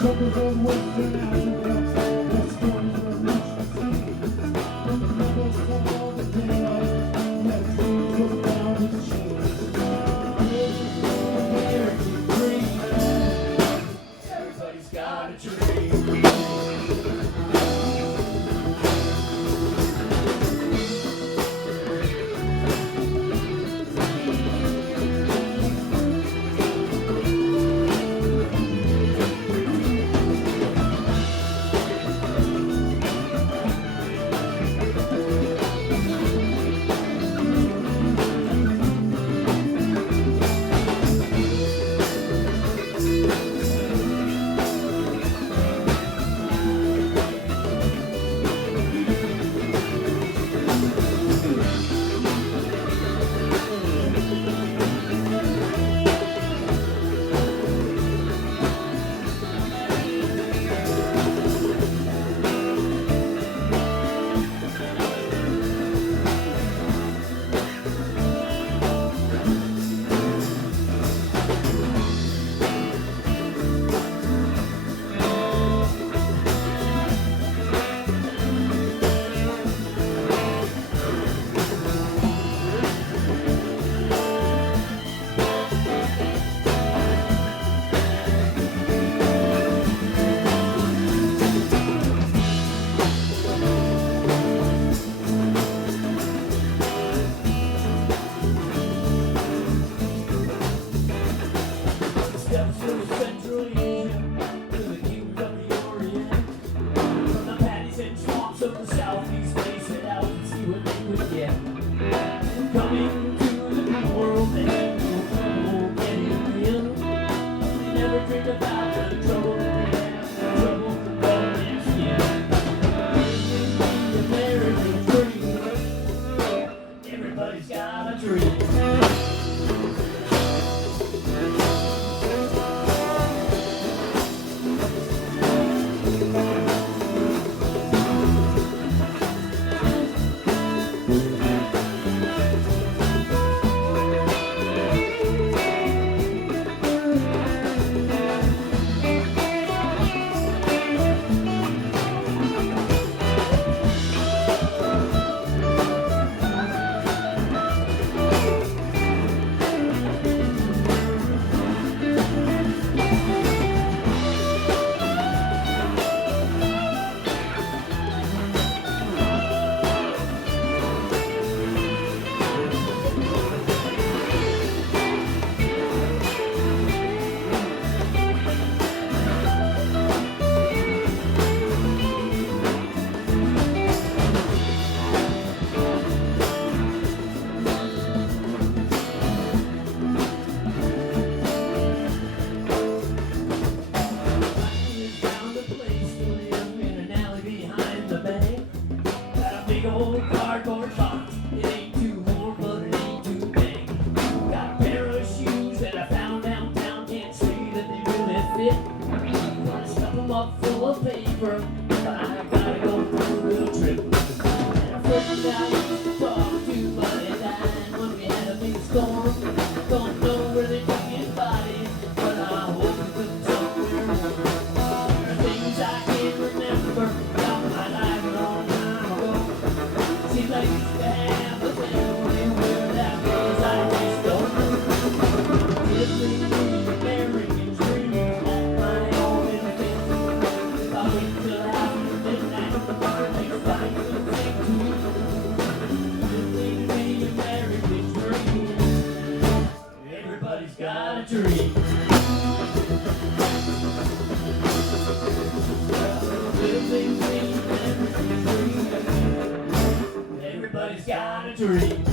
Troubles of Western Africa, the stories of Washington. From the rebels to all the daylight, that dreams go down in chains. American dream. Everybody's got a dream. Central Asia to the kingdoms of the Orient, from the paddies and swamps of the Southeast, they set out to see what they could get. Coming to the new world, they had no trouble getting in. They never dreamed about the trouble that they have, the trouble of their skin. The American dream, everybody's got a dream. Big old cardboard box. It ain't too warm, but it ain't too big. Got a pair of shoes that I found downtown. Can't say that they really fit. Gonna stuff them up full of paper, but I gotta go through a real trip. And a friend I used to talk to, but he died when we had a big storm. Don't know where they took his body, but I hope he couldn't somewhere. There are things I can't remember about my life a long time ago. Seems I used to have a family where that was I just don't know. Living the American dream on my own in the fence. If I wait till after midnight, the next time you'll take two. Living the American dream. Everybody's got a dream. Living the American dream. Everybody's got a dream.